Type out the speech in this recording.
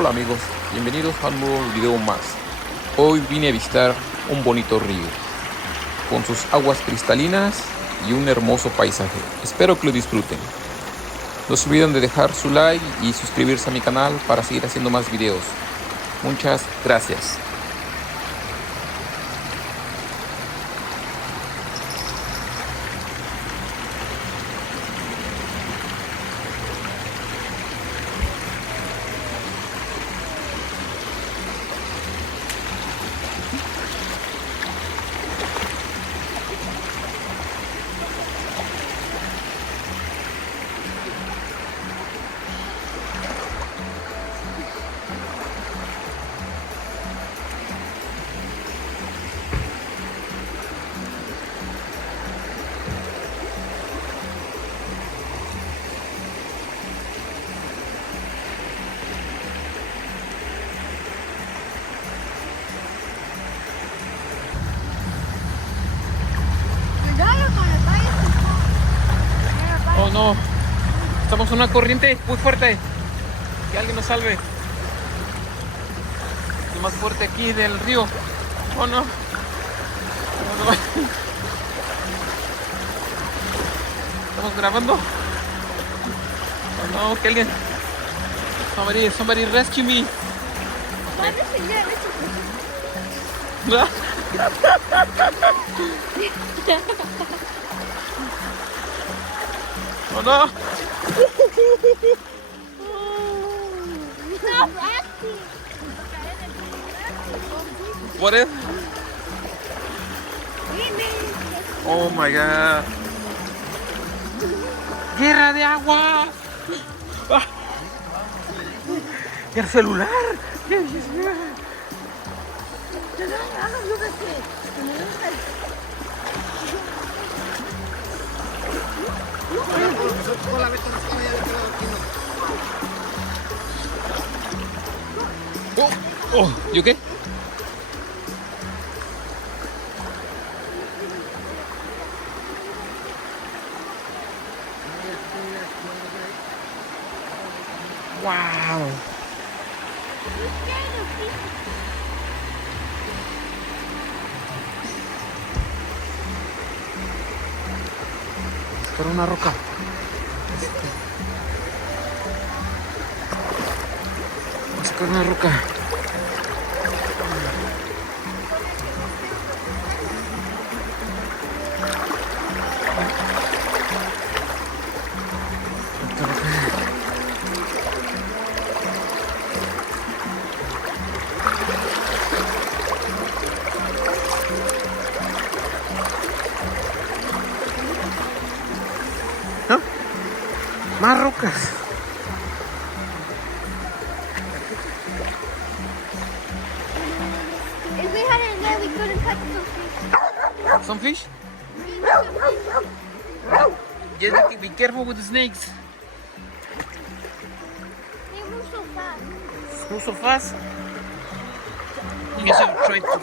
Hola amigos, bienvenidos a un nuevo video más. Hoy vine a visitar un bonito río con sus aguas cristalinas y un hermoso paisaje. Espero que lo disfruten. No se olviden de dejar su like y suscribirse a mi canal para seguir haciendo más videos. Muchas gracias. Oh no, estamos en una corriente muy fuerte. Que alguien nos salve. El más fuerte aquí del río. Oh no. Oh no. Estamos grabando. Oh no, que alguien. Somebody rescue me. Oh no. What is? Oh my god. Guerra de agua. Ah. El celular. Oh, you okay? Wow. Por una roca. Vamos a sacar una roca. ¿No? Más rocas. If we had it in there, we couldn't catch some fish. Some fish? Just be careful with the snakes. They move so fast. Move so fast. You guys have tried to.